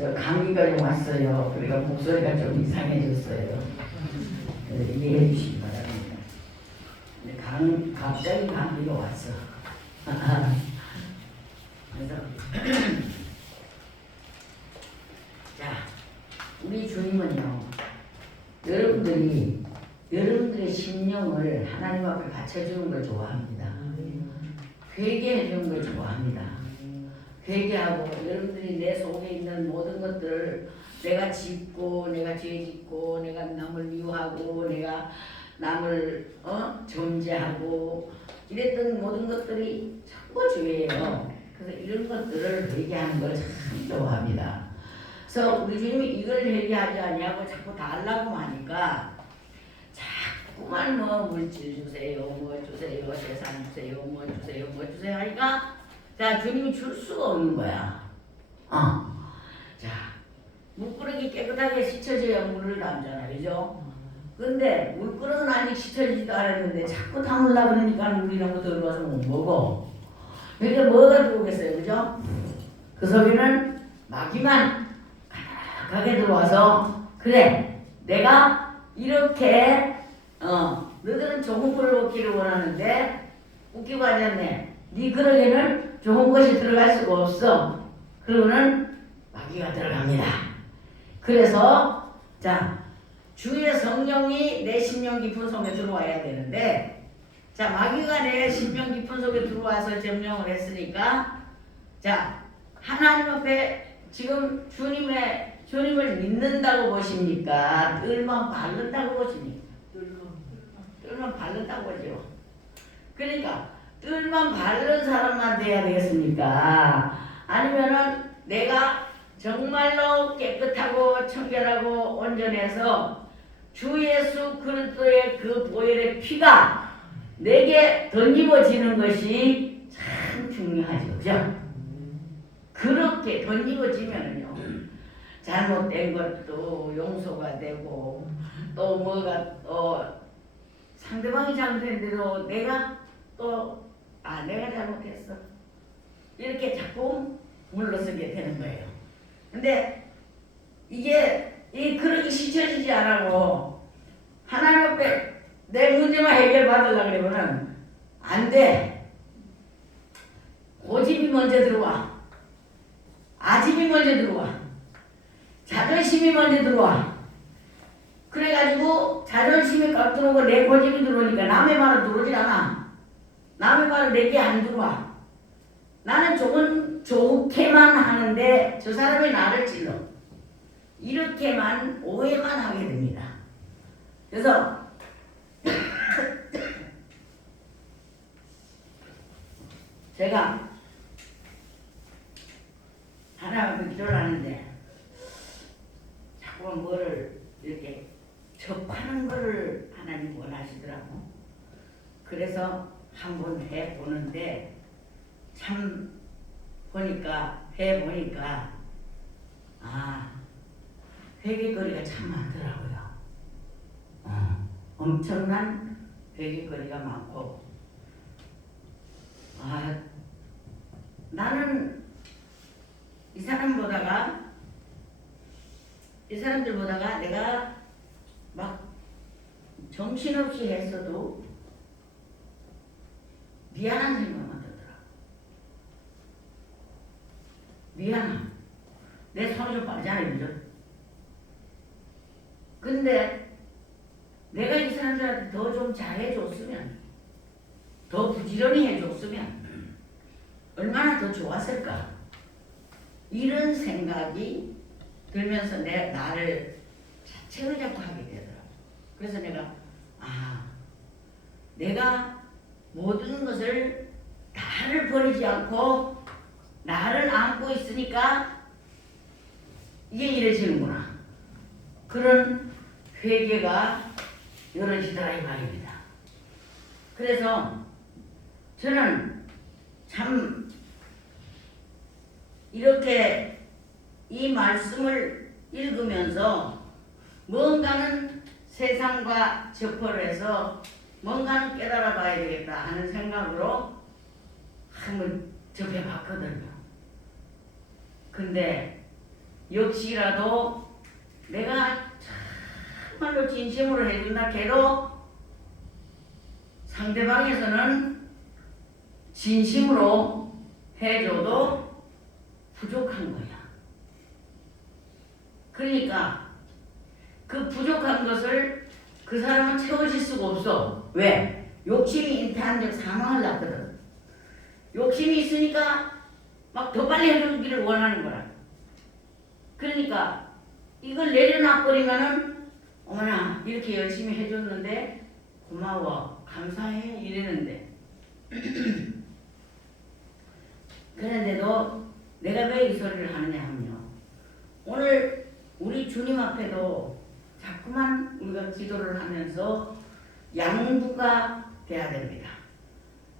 저 감기가 좀 왔어요. 그러니까 목소리가 좀 이상해졌어요. 네, 이해해 주시기 바랍니다. 근데 감, 갑자기 감기가 왔어. 그래서 자, 우리 주님은요, 여러분들이 여러분들의 심령을 하나님 앞에 바쳐주는 걸 좋아합니다. 회개해 주는 걸 좋아합니다. 회개하고 여러분들이 내 속에 있는 모든 것들을 내가 짓고 내가 죄 짓고 내가 남을 미워하고 내가 남을 어 존재하고 이랬던 모든 것들이 전부 죄예요. 그래서 이런 것들을 회개하는 걸 참 좋아합니다. 그래서 우리 주님이 이걸 회개하지 아니하고 자꾸 달라고 하니까 자꾸만 뭐 물질 주세요, 뭐 주세요, 재산 주세요, 뭐 주세요, 뭐 주세요 하니까 자 주님이 줄 수가 없는 거야. 어. 자 물그릇이 깨끗하게 씻혀져야 물을 담잖아, 그죠? 근데 물그릇은 아직 씻혀지지도 않았는데 자꾸 담으려고 그러니까 물이 너무 들어와서 못 먹어. 그러니까 뭐가 들어오겠어요, 그죠? 그 속에는 마귀만 가게 들어와서 그래 내가 이렇게 어 너희들은 좋은 걸 먹기를 원하는데 웃기고 앉았네 네 그릇에는 좋은 것이 들어갈 수가 없어 그러고는 마귀가 들어갑니다 그래서 자 주의 성령이 내 심령 깊은 속에 들어와야 되는데 자 마귀가 내 심령 깊은 속에 들어와서 점령을 했으니까 자 하나님 앞에 지금 주님의 주님을 믿는다고 보십니까? 뜰만 바른다고 보십니까? 뜰만 바른다고 보죠. 그러니까 뜰만 바른 사람만 돼야 되겠습니까? 아니면은 내가 정말로 깨끗하고 청결하고 온전해서 주 예수 그리스도의 그 보혈의 피가 내게 덧입어지는 것이 참 중요하죠. 그죠? 그렇게 덧입어지면은요. 잘못된 것도 용서가 되고 또 뭐가 또 상대방이 잘못했는데도 내가 또 아 내가 잘못했어 이렇게 자꾸 물러서게 되는 거예요. 근데 이게 이 그릇이 씻혀지지 않고 하나님 앞에 내 문제만 해결받으려고 그러면은 안 돼. 고집이 먼저 들어와. 아집이 먼저 들어와. 자존심이 먼저 들어와. 그래가지고 자존심이 꽉 들어오고 내 고집이 들어오니까 남의 말은 들어오질 않아. 남의 말은 내게 안 들어와. 나는 좋은, 좋게만 하는데 저 사람이 나를 찔러. 이렇게만 오해만 하게 됩니다. 그래서 제가 하나님 앞에 기도를 하는데 자꾸 뭐를 이렇게 접하는 거를 하나님 원하시더라고. 그래서 한번 해보는데 참 보니까 해보니까 아 회개거리가 참 많더라고요. 어, 엄청난 회개거리가 많고 아 나는 이 사람 보다가 이 사람들 보다가 내가 막 정신없이 했어도 미안한 생각만 들더라. 미안함. 내 손이 좀 빠르잖아요, 그죠? 근데 내가 이 사람들한테 더 좀 잘해줬으면, 더 부지런히 해줬으면, 얼마나 더 좋았을까? 이런 생각이 들면서 내 나를 자책을 자꾸 하게 되더라고. 그래서 내가 아 내가 모든 것을 나를 버리지 않고 나를 안고 있으니까 이게 이래지는구나. 그런 회개가 이루어지더라 이 말입니다. 그래서 저는 참 이렇게 이 말씀을 읽으면서 뭔가는 세상과 접을 해서 뭔가는 깨달아 봐야 되겠다 하는 생각으로 한번 접해 봤거든요. 근데 역시라도 내가 정말로 진심으로 해준다 해도 상대방에서는 진심으로 해줘도 부족한 거야. 그러니까 그 부족한 것을 그 사람은 채워질 수가 없어. 왜? 욕심이 인태한적 사망을 낳거든. 욕심이 있으니까 막 더 빨리 해주기를 원하는 거야. 그러니까 이걸 내려놔버리면은 어머나 이렇게 열심히 해줬는데 고마워 감사해 이랬는데 그런데도 내가 왜 이 소리를 하느냐 하면요 오늘 우리 주님 앞에도 자꾸만 우리가 기도를 하면서 양부가 돼야 됩니다.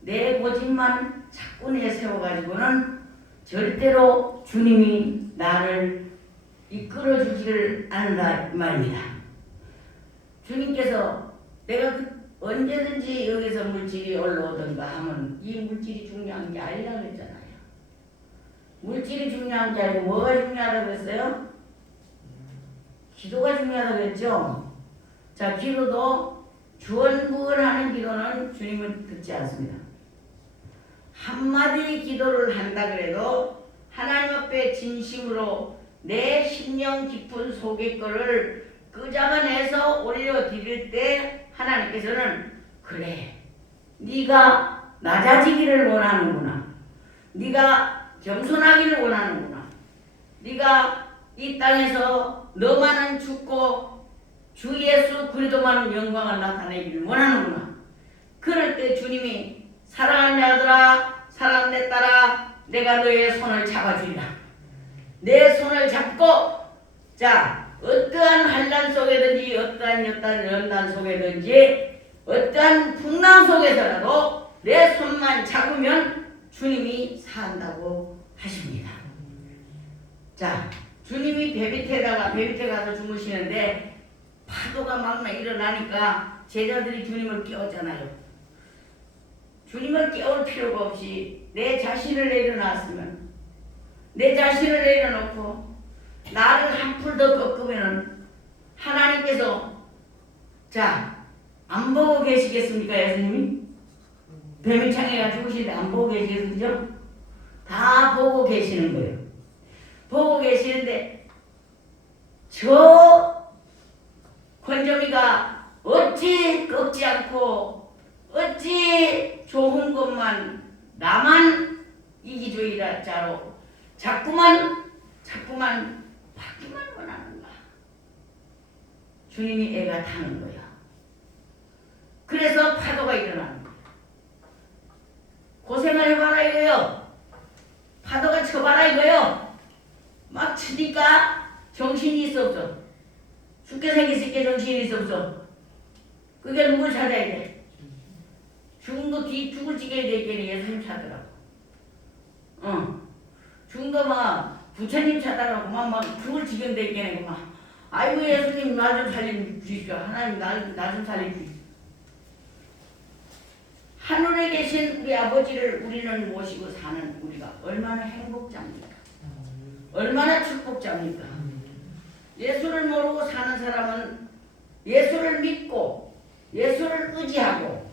내 고집만 자꾸 내세워가지고는 절대로 주님이 나를 이끌어 주지를 않는다 이 말입니다. 주님께서 내가 그 언제든지 여기서 물질이 올라오든가 하면 이 물질이 중요한 게 아니라고 했잖아요. 물질이 중요한 게 아니고 뭐가 중요하다고 했어요? 기도가 중요하다고 했죠. 자, 기도도 주원부원하는 기도는 주님은 듣지 않습니다. 한마디 기도를 한다 그래도 하나님 앞에 진심으로 내 심령 깊은 속의 거를 끄잡아내서 올려드릴 때 하나님께서는 그래 네가 낮아지기를 원하는구나 네가 겸손하기를 원하는구나 네가 이 땅에서 너만은 죽고 주 예수 그리도만은 영광을 나타내기를 원하는구나 그럴 때 주님이 사랑하는 내 아들아 사랑하는 내 딸아 내가 너의 손을 잡아주리라 내 손을 잡고 자 어떠한 환란 속에든지 어떠한 어떠한 연단 속에든지 어떠한 풍랑 속에서라도 내 손만 잡으면 주님이 산다고 하십니다. 자 주님이 배 밑에 가서 주무시는데 파도가 막 일어나니까 제자들이 주님을 깨웠잖아요. 주님을 깨울 필요가 없이 내 자신을 내려놨으면 내 자신을 내려놓고 나를 한풀 더 꺾으면은 하나님께서 자 안 보고 계시겠습니까 예수님이? 뱀이창에가 죽으시는데 안 보고 계시겠죠? 다 보고 계시는 거예요. 보고 계시는데 저 권정이가 어찌 꺾지 않고 어찌 좋은 것만 나만 이기주의라 자로 자꾸만 자꾸만 받기만 원하는가? 주님이 애가 타는 거야. 그래서 파도가 일어나는 거야. 고생을 해봐라 이거요. 파도가 쳐봐라 이거요. 막 치니까 정신이 있어 없어 죽게 생겼을 정신이 있어 없어 그게 누굴 찾아야 돼? 죽은 거 뒤 죽을 지게 되겠니 예수님 찾으라고. 어 죽은 거 막 부처님 찾아라고 막 막 죽을 지경 되겠네 막 아이고 예수님 나 좀 살려 주십시오. 하나님 나좀 살려 주십시오. 하늘에 계신 우리 아버지를 우리는 모시고 사는 우리가 얼마나 행복자입니까? 얼마나 축복자입니까 예수를 모르고 사는 사람은 예수를 믿고 예수를 의지하고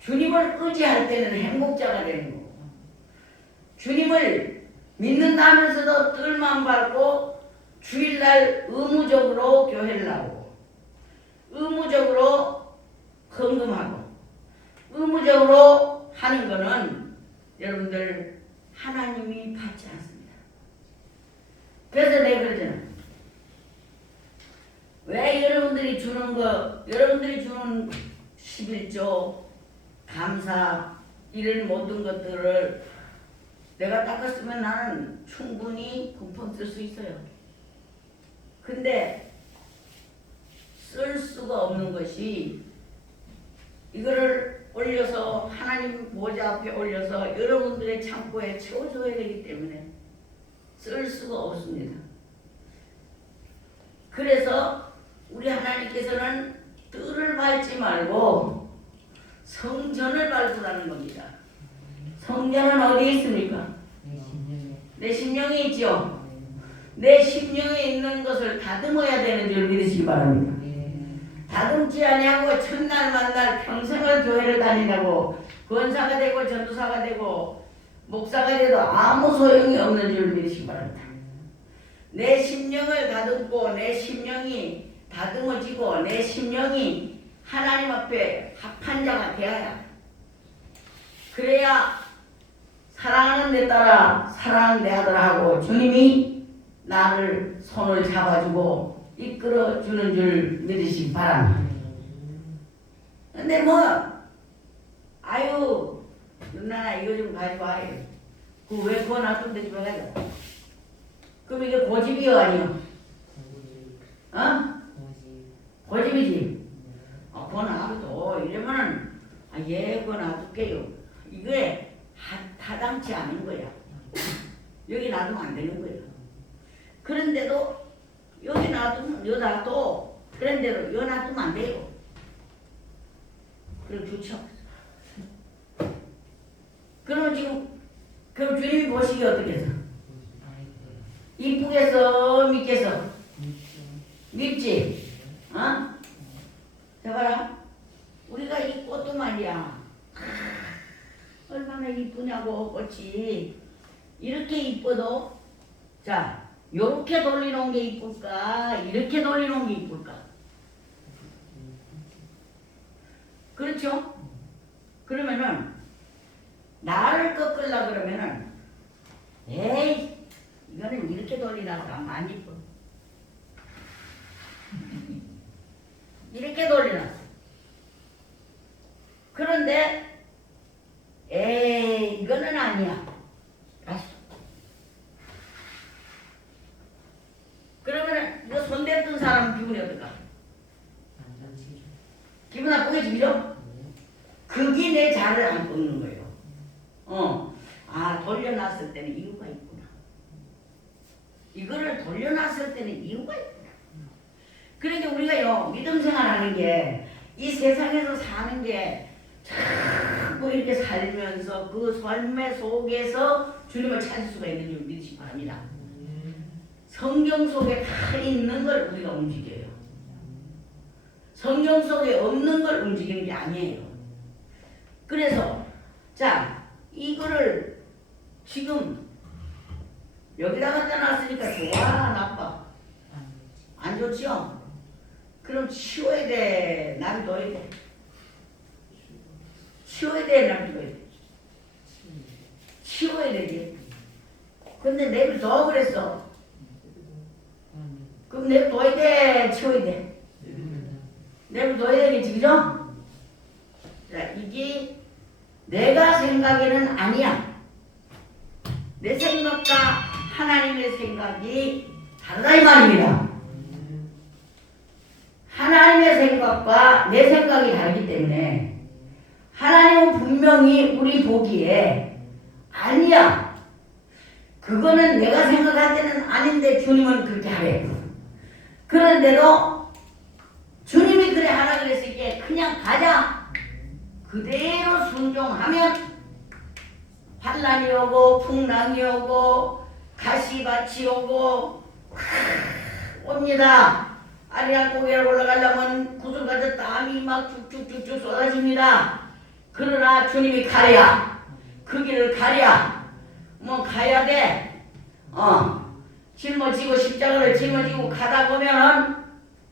주님을 의지할 때는 행복자가 되는 거고 주님을 믿는다 하면서도 뜰만 밟고 주일날 의무적으로 교회를 나오고 의무적으로 헌금하고 의무적으로 하는 거는 여러분들 하나님이 받지 않습니다. 그래서 내가 그러잖아. 왜 여러분들이 주는 거, 여러분들이 주는 11조, 감사, 이런 모든 것들을 내가 닦았으면 나는 충분히 금방 쓸수 있어요. 근데 쓸 수가 없는 것이 이거를 올려서 하나님 보좌 앞에 올려서 여러분들의 창고에 채워줘야 되기 때문에 쓸 수가 없습니다. 그래서 우리 하나님께서는 뜰을 밟지 말고 성전을 밟으라는 겁니다. 성전은 어디에 있습니까? 내 심령에 있죠. 내 심령에 있는 것을 다듬어야 되는 줄 믿으시기 바랍니다. 다듬지 아니하고 첫날 만날 평생을 교회를 다니라고 권사가 되고 전도사가 되고 목사가 돼도 아무 소용이 없는 줄 믿으시기 바랍니다. 내 심령을 다듬고 내 심령이 다듬어지고 내 심령이 하나님 앞에 합한 자가 되어야 돼. 그래야 사랑하는 내 딸아 사랑하는 내 아들하고 주님이 나를 손을 잡아주고 이끌어 주는 줄 믿으시기 바랍니다. 근데 뭐 아유 누나 이거 좀 가져와요. 그왜 그거 놔둔데 집에 가져? 그럼 이게 고집이요 아니요? 어? 고집이지. 아, 그거 놔둬. 이러면은 아, 예, 놔둘게요. 이게 하, 타당치 않은 거야. 여기 놔두면 안 되는 거야. 그런데도 여기 놔두면 여 놔둬. 그런데도 여 놔두면 안 돼요. 그럼 좋죠. 그러면 지금 그럼 주님이 보시기 어떻게 해서? 이쁘겠어 믿겠어? 믿지? 어? 자 봐라. 우리가 이 꽃도 말이야. 아, 얼마나 이쁘냐고 꽃이. 이렇게 이뻐도 자 요렇게 돌리는 게 이쁠까? 이렇게 돌리는 게 이쁠까? 그렇죠? 그러면은 나를 꺾으려 그러면은 에이 이거는 이렇게 하면 안 이뻐 이렇게 돌리라 그런데 에이 이거는 아니야 다시 그러면은 이거 손댔던 사람 기분이 어떨까? 기분 나쁘겠지 그죠? 그게 내 자를 안 꺾는 거예요 어, 아 돌려놨을 때는 이유가 있구나. 이거를 돌려놨을 때는 이유가 있구나. 그러니까 우리가요 믿음 생활하는 게 이 세상에서 사는 게 자꾸 이렇게 살면서 그 삶의 속에서 주님을 찾을 수가 있는 줄 믿으시기 바랍니다. 성경 속에 다 있는 걸 우리가 움직여요. 성경 속에 없는 걸 움직이는 게 아니에요. 그래서 자 이거를 지금 여기다 갖다 놨으니까 좋아 나빠 안 좋지요? 그럼 치워야 돼 놔둬야 돼 치워야 돼 놔둬야 돼 치워야 되지 근데 내버려 그랬어 그럼 내버려야 돼 치워야 돼 내버려야 되겠지 그죠? 자 이게 내가 생각에는 아니야. 내 생각과 하나님의 생각이 다르다 이 말입니다. 하나님의 생각과 내 생각이 다르기 때문에 하나님은 분명히 우리 보기에 아니야. 그거는 내가 생각할 때는 아닌데 주님은 그렇게 하래. 그런데도 주님이 그래 하라 때 그냥 가자. 그대로 순종하면 환란이 오고 풍랑이 오고 가시밭이 오고 크, 옵니다. 아리랑 고개를 올라가려면 구슬 가져 땀이 막 쭉쭉쭉쭉 쏟아집니다. 그러나 주님이 가랴. 그 길을 가랴. 뭐 가야 돼. 어. 짊어지고 십자가를 짊어지고 가다 보면은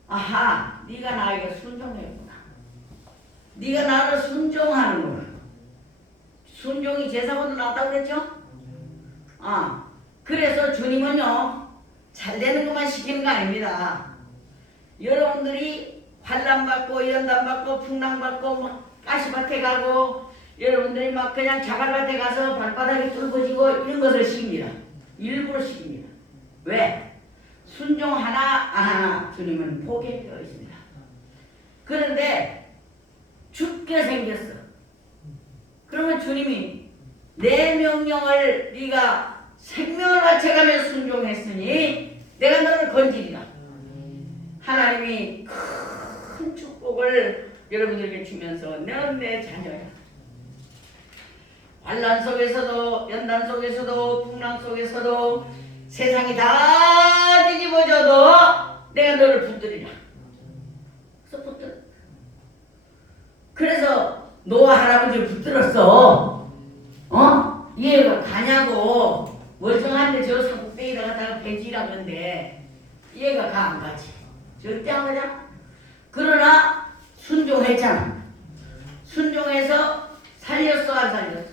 아하 네가 나에게 순종했구나. 네가 나를 순종하는구나. 순종이 제사보다 낫다고 그랬죠? 아, 그래서 주님은요, 잘 되는 것만 시키는 거 아닙니다. 여러분들이 환란 받고, 연단 받고, 풍랑 받고, 막 가시밭에 가고, 여러분들이 막 그냥 자갈밭에 가서 발바닥이 뚫어지고 이런 것을 시킵니다. 일부러 시킵니다. 왜? 순종 하나 안 하나 주님은 보게 되어 있습니다. 그런데 죽게 생겼어. 그러면 주님이 내 명령을 네가 생명을 바쳐가며 순종했으니 내가 너를 건지리라. 하나님이 큰 축복을 여러분들에게 주면서 넌 내 자녀야. 반란 속에서도 연단 속에서도 풍랑 속에서도 세상이 다 뒤집어져도 내가 너를 붙들이라. 그래서 붙들. 그래서 노아 할아버지를 붙들었어. 어? 얘가 가냐고. 월정한데 저 산꼭대기다가 다 배지라 그런데 얘가 가 안 가지. 절대 안 가잖아 그러나 순종했잖아 순종해서 살렸어 안 살렸어?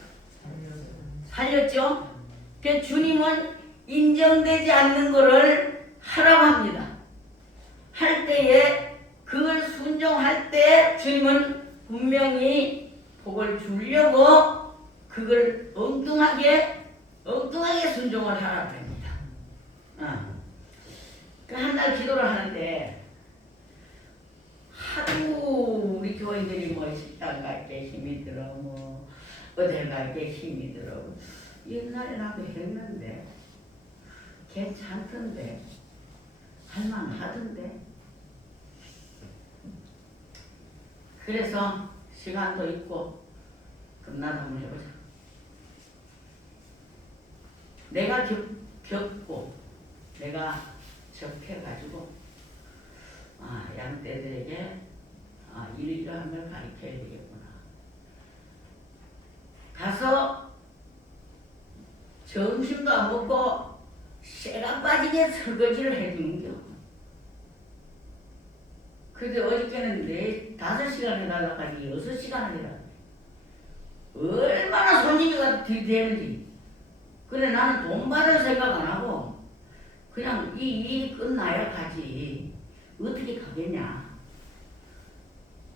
살렸죠? 그 주님은 인정되지 않는 것을 하라고 합니다. 할 때에 그걸 순종할 때 주님은 분명히 복을 주려고 그걸 엉뚱하게 엉뚱하게 순종을 하라고 합니다. 어. 그한달 기도를 하는데 하도 우리 교인들이 뭐 식당 갈 때 힘이 들어 뭐 어딜 갈 때 힘이 들어 옛날에 나도 했는데 괜찮던데 할만하던데 그래서 시간도 있고 끝나서 한번 해보자. 내가 겪, 겪고 내가 접해가지고 아 양떼들에게 아 이러이러한 걸 가르쳐야 되겠구나. 가서 점심도 안 먹고 쇠가 빠지게 설거지를 해주는겨. 근데 어저께는 네 다섯 시간 해달라고 하니 여섯 시간 해달라. 얼마나 손님이 가서 들이대는지. 그래 나는 돈 받을 생각 안 하고 그냥 이 일이 끝나야 가지. 어떻게 가겠냐.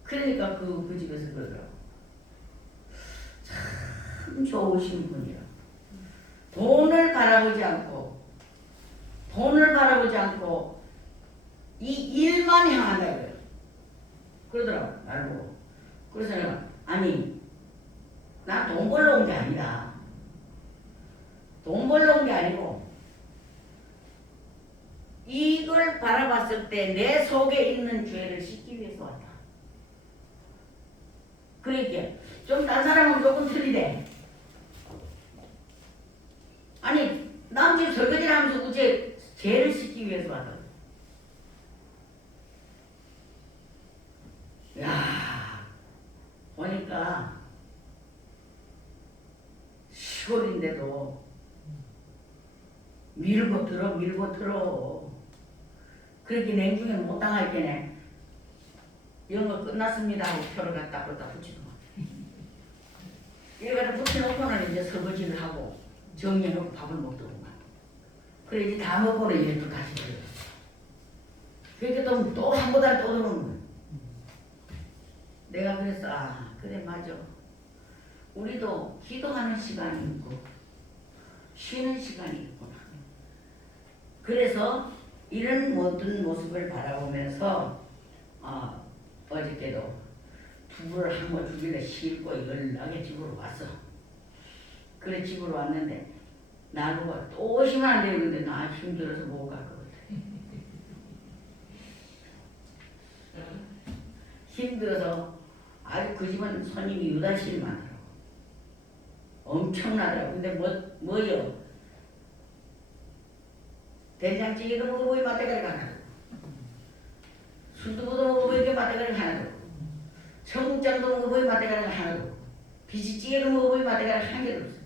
그러니까 그, 그 집에서 그러더라고. 참 좋으신 분이라. 돈을 바라보지 않고 돈을 바라보지 않고 이 일만 향한다고요. 그러더라고 보고. 그래서 내가 아니 난돈 벌러 온 게 아니다. 돈 벌러 온 게 아니고 이걸 바라봤을 때 내 속에 있는 죄를 씻기 위해서 왔다. 그러니까 좀딴 사람은 조금 틀리대. 아니 남집 설거지를 하면서 우제 죄를 씻기 위해서 왔다. 야 보니까 시골인데도 밀고 들어 밀고 들어 그렇게 냉중에 못 당할게네. 영어 끝났습니다 하고 표를 갖다 갖다 거 이거를 붙여놓고는 이제 설거지를 하고 정리해놓고 밥을 먹더구만 그래 이제 다 먹고는 또 다시 들어 그렇게 또또한 보다 또 들어오는 거야. 내가 그래서 아 그래 맞아. 우리도 기도하는 시간이 있고 쉬는 시간이 있구나. 그래서 이런 모든 모습을 바라보면서 어, 어저께도 두부를 한 번 주길래 싣고 연락에 집으로 왔어 그래 집으로 왔는데 나보고 또 오시면 안 되는데 나 힘들어서 못 같아 힘들어서 아주 그 집은 손님이 유달실 많더라고. 엄청나더라고. 근데 뭐, 뭐요? 된장찌개도 먹어보기 맛대가리가 하나 순두부도 먹어보기 맛대가리가 하나 청국장도 먹어보기 맛대가리가 하나 비지찌개도 먹어보기 맛대가리가 한 개도 없어.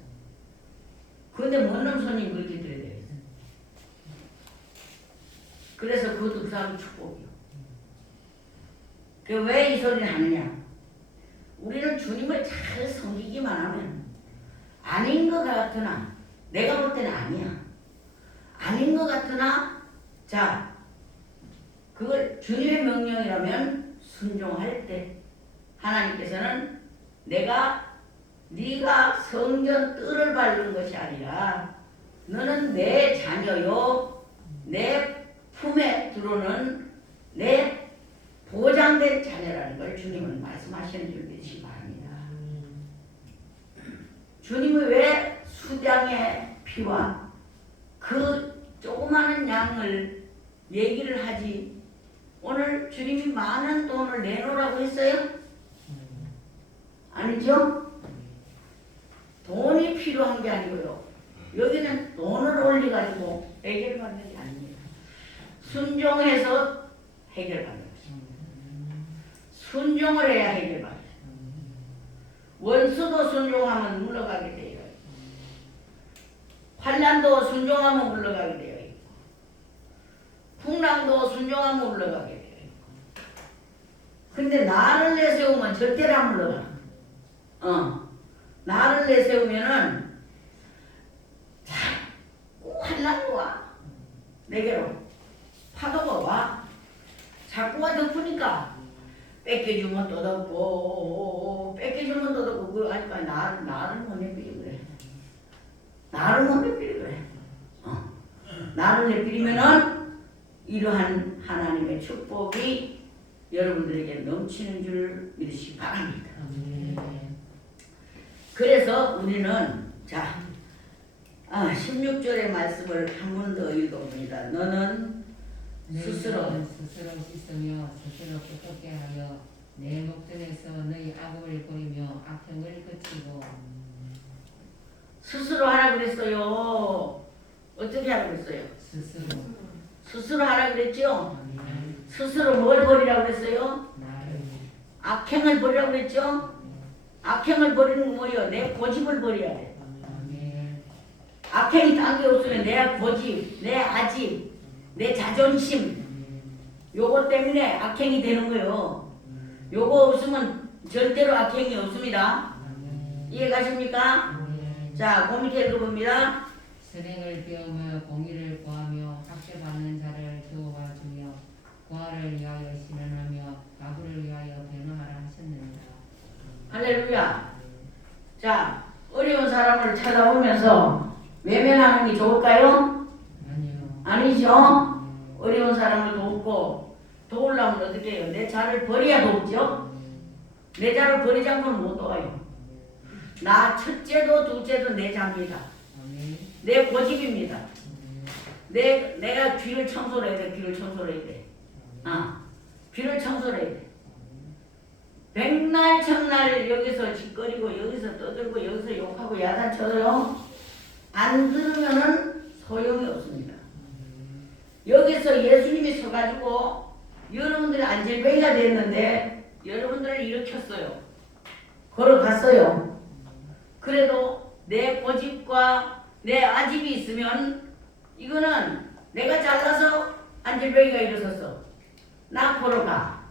근데 뭔놈 손님 그렇게 들여야 되겠어. 그래서 그것도 그 사람 축복이요. 그 왜 이 소리를 하느냐? 우리는 주님을 잘 섬기기만 하면 아닌 것 같으나 내가 볼 때는 아니야. 아닌 것 같으나? 자 그걸 주님의 명령이라면 순종할 때 하나님께서는 내가 네가 성전 뜰을 밟는 것이 아니라 너는 내 자녀요 내 품에 들어오는 내 보장된 자녀라는 걸 주님은 말씀하시는 줄 믿으시기 바랍니다. 주님은 왜 수장의 피와 그 조그마한 양을 얘기를 하지? 오늘 주님이 많은 돈을 내놓으라고 했어요? 아니죠? 돈이 필요한 게 아니고요. 여기는 돈을 올려가지고 해결받는 게 아닙니다. 순종해서 해결받는 것입니다. 순종을 해야 해결받아요. 원수도 순종하면 물러가게 돼요. 환란도 순종하면 물러가게 돼요. 순종하면 올라가게 돼. 근데 나를 내세우면 절대로 안 올라가. 어. 나를 내세우면은 자꾸 환란이 와. 내게로. 파도가 와. 자꾸 와 덮으니까 뺏겨주면 또 덮고 뺏겨주면 그거 하니까 나를 나를 못 내비리 그래. 나를 못 내비리 그래. 어. 나를 내비리면은 이러한 하나님의 축복이 여러분들에게 넘치는 줄 믿으시기 바랍니다. 그래서 우리는 자 아, 16절의 말씀을 한 번 더 읽어봅니다. 너는 스스로. 스스로 스스로 씻으며 스스로 깨끗게 하여 내 목전에서 너희 악을 버리며 악행을 그치고 스스로 하라 그랬어요. 어떻게 하라 그랬어요? 스스로 스스로 하라 그랬죠? 스스로 뭘 버리라고 그랬어요? 나를 악행을 버리라고 그랬죠? 악행을 버리는 건 뭐예요? 내 고집을 버려야 돼. 악행이 딴게 없으면 내 고집, 내 아집, 내 자존심 요거 때문에 악행이 되는 거예요. 요거 없으면 절대로 악행이 없습니다. 아멘 이해 가십니까? 아멘 자, 그 밑에 읽어봅니다. 선행을 배우며 공의를 구하며 학대받는 자를 도와주며 구하를 위하여 신원하며 가부를 위하여 변호하라 하셨느니라 할렐루야. 자, 어려운 사람을 찾아오면서 외면하는 게 좋을까요? 아니죠. 어려운 사람을 돕고 도우려면 어떻게 해요? 내 자를 버려야 돕죠. 내 자를 버리지 않고는 못 도와요. 나 첫째도 둘째도 내 자입니다. 내 고집입니다. 내 내가 귀를 청소를 해야 돼. 귀를 청소를 해야 돼. 아, 귀를 청소를 해야 돼. 백날 천날 여기서 짓거리고 여기서 떠들고 여기서 욕하고 야단쳐도요 안 들으면은 소용이 없습니다. 여기서 예수님이 서가지고 여러분들이 안질뱅이가 됐는데 여러분들을 일으켰어요. 걸어갔어요. 그래도 내 고집과 내 아집이 있으면 이거는 내가 잘나서 안질뱅이가 일어섰어. 나 걸어가.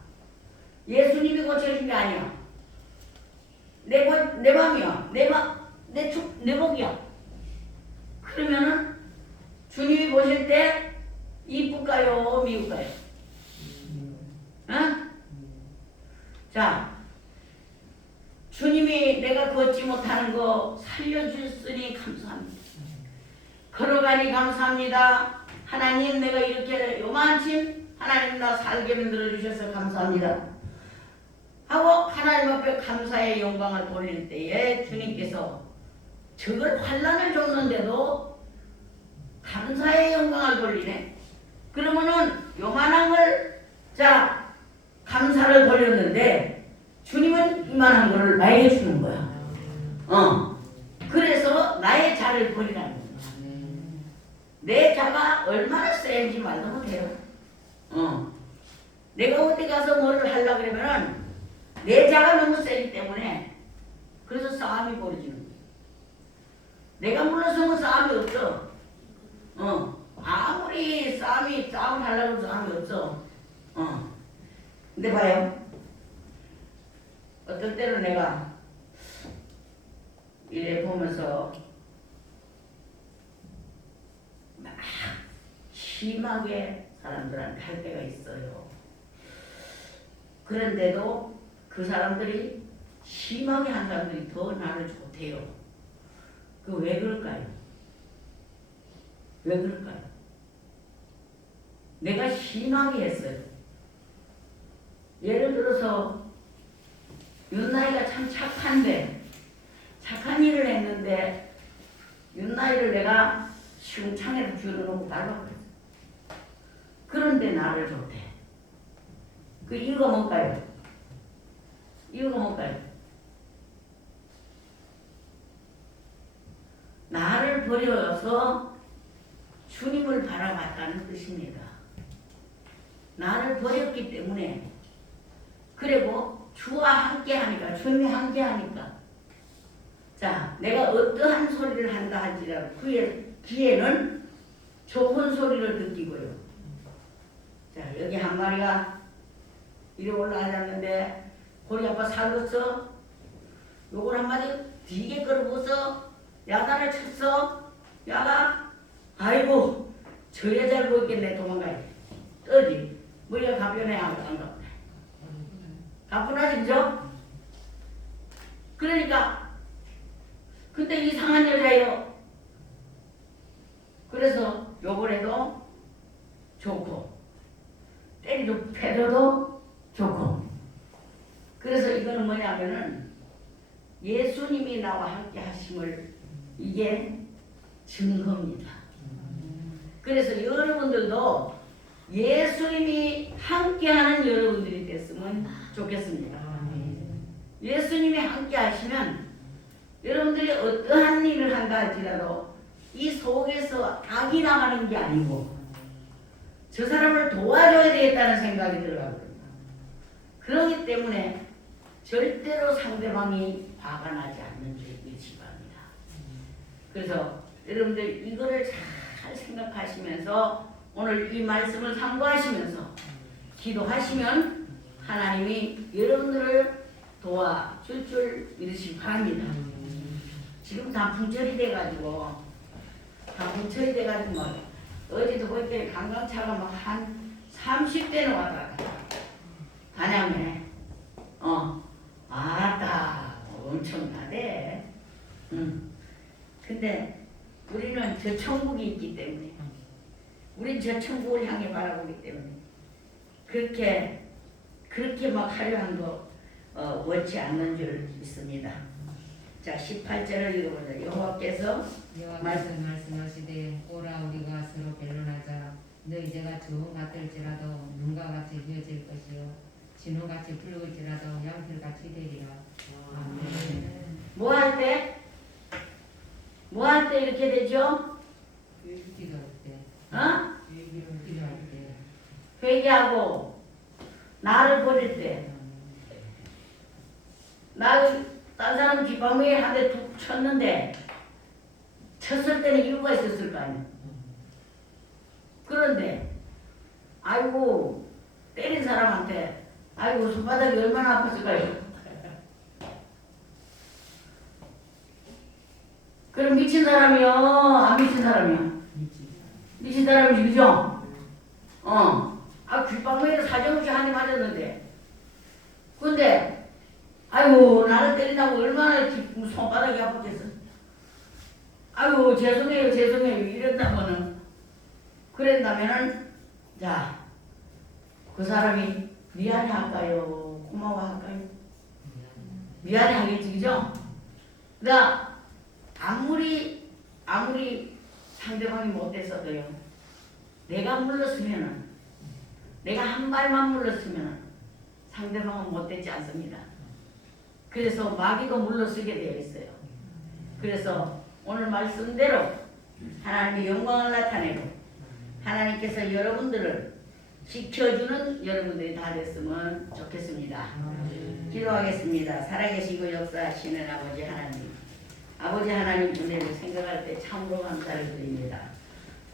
예수님이 고쳐준 게 아니야. 내, 고, 내 맘이야. 내 맘, 내, 축, 내 목이야. 그러면은 주님이 보실 때 이쁠까요? 미울까요? 응? 자, 주님이 내가 걷지 못하는 거 살려주셨으니 감사합니다. 걸어가니 감사합니다. 하나님 내가 이렇게 요만침 하나님 나 살게 만들어 주셔서 감사합니다. 하고 하나님 앞에 감사의 영광을 돌릴 때에 주님께서 저걸 환란을 줬는데도 감사의 영광을 돌리네. 그러면은 요만한 걸 자 감사를 돌렸는데 주님은 이만한 거를 나에게 주는 거야. 어. 그래서 나의 자를 버리라는 거야. 내 자가 얼마나 센지 말도 못해요. 어. 내가 어디 가서 뭐를 하려고 그러면은 내 자가 너무 세기 때문에 그래서 싸움이 벌어지는 거예요. 내가 물러서면 싸움이 없어. 어. 아무리 싸움이 싸움을 하려고 해도 싸움이 없어. 어. 근데 봐요. 어떨 때는 내가 이래 보면서 막 심하게 사람들한테 할 때가 있어요. 그런데도 그 사람들이 심하게 한 사람들이 더 나를 좋대요. 그 왜 그럴까요? 왜 그럴까요? 내가 심하게 했어요. 예를 들어서 윤나이가 참 착한데 착한 일을 했는데 윤나이를 내가 흉창에다 쥐어놓고 밟아버렸어. 그런데 나를 좋대. 그 이유가 뭘까요? 이유가 뭘까요? 나를 버려서 주님을 바라봤다는 뜻입니다. 나를 버렸기 때문에. 그리고 주와 함께 하니까 주님이 함께 하니까. 자 내가 어떠한 소리를 한다 할지라도 그의 귀에는 좋은 소리를 듣기고요. 자 여기 한 마리가 이리 올라가자는데 고리 아빠 살렸어? 요걸 한 마리 뒤게 끌어보서 야단을 쳤어. 야가 아이고 저 여자를 보겠네 도망가야지 떠지 머리가 가변해 안 가네 가뿐하지 그죠? 그러니까 근데 이상한 여자예요. 그래서 요번에도 좋고 때리도 패려도 좋고. 그래서 이거는 뭐냐면은 예수님이 나와 함께 하심을 이게 증거입니다. 그래서 여러분들도 예수님이 함께하는 여러분들이 됐으면 좋겠습니다. 예수님이 함께 하시면 여러분들이 어떠한 일을 한다 할지라도 이 속에서 악이 나가는 게 아니고 저 사람을 도와줘야 되겠다는 생각이 들어가거든요. 그렇기 때문에 절대로 상대방이 화가 나지 않는 줄 믿으시 바랍니다. 그래서 여러분들 이거를 잘 생각하시면서 오늘 이 말씀을 참고하시면서 기도하시면 하나님이 여러분들을 도와줄 줄 믿으시기 바랍니다. 지금 단풍철이 돼가지고 단풍철이 돼가지고 막 어제도 보니까 관광차가 막 한 30대는 왔다 갔다. 단양에 어 아따 엄청나대. 응. 근데 우리는 저 천국이 있기 때문에. 우린 저 천국을 향해 바라보기 때문에. 그렇게 그렇게 막 화려한 거 어, 원치 않는 줄 믿습니다. 자 18절을 읽어보자. 여호와께서 여호와께서 말씀하시되 오라 우리가 서로 변론하자. 너희 죄가 좋은 같을지라도 눈과 같이 휘어질 것이요. 진호같이 붉을지라도 양털같이 되리라. 아멘. 뭐 할 때? 뭐 할 때 이렇게 되죠? 어? 회개하고 나를 버릴 때 나를 딴 사람 뒷방망이 한대 툭 쳤는데 쳤을 때는 이유가 있었을 거 아니야. 그런데 아이고 때린 사람한테 아이고 손바닥이 얼마나 아팠을까요? 그럼 미친 사람이요? 안 미친 사람이요? 미친 사람이지 그죠? 어. 아 귓방망이를 사정없이 한대 맞았는데 근데 아이고 나를 때린다고 얼마나 기- 손바닥이 아팠겠어 아이고 죄송해요 죄송해요 이런다면은 그랬다면은 자 그 사람이 미안해 할까요 고마워 할까요 미안해 하겠지 그죠 그러니까 아무리 아무리 상대방이 못됐어도요 내가 물렀으면은 내가 한 발만 물렀으면은 상대방은 못되지 않습니다. 그래서 마귀도 물러서게 되어 있어요. 그래서 오늘 말씀대로 하나님의 영광을 나타내고 하나님께서 여러분들을 지켜주는 여러분들이 다 됐으면 좋겠습니다. 기도하겠습니다. 살아계시고 역사하시는 아버지 하나님. 아버지 하나님 은혜를 생각할 때 참으로 감사를 드립니다.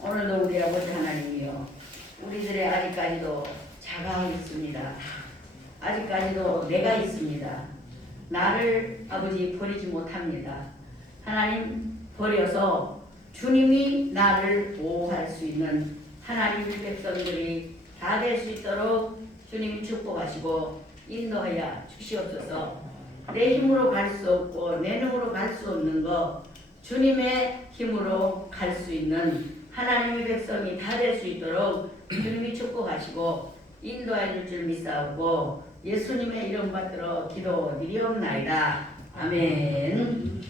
오늘도 우리 아버지 하나님이요. 우리들의 아직까지도 자가 있습니다. 아직까지도 내가 있습니다. 나를 아버지 버리지 못합니다. 하나님 버려서 주님이 나를 보호할 수 있는 하나님의 백성들이 다 될 수 있도록 주님이 축복하시고 인도하여 주시옵소서. 내 힘으로 갈 수 없고 내 눈으로 갈 수 없는 거 주님의 힘으로 갈 수 있는 하나님의 백성이 다 될 수 있도록 주님이 축복하시고 인도해 줄 줄 믿사오고 예수님의 이름 받들어 기도 드리옵나이다. 아멘.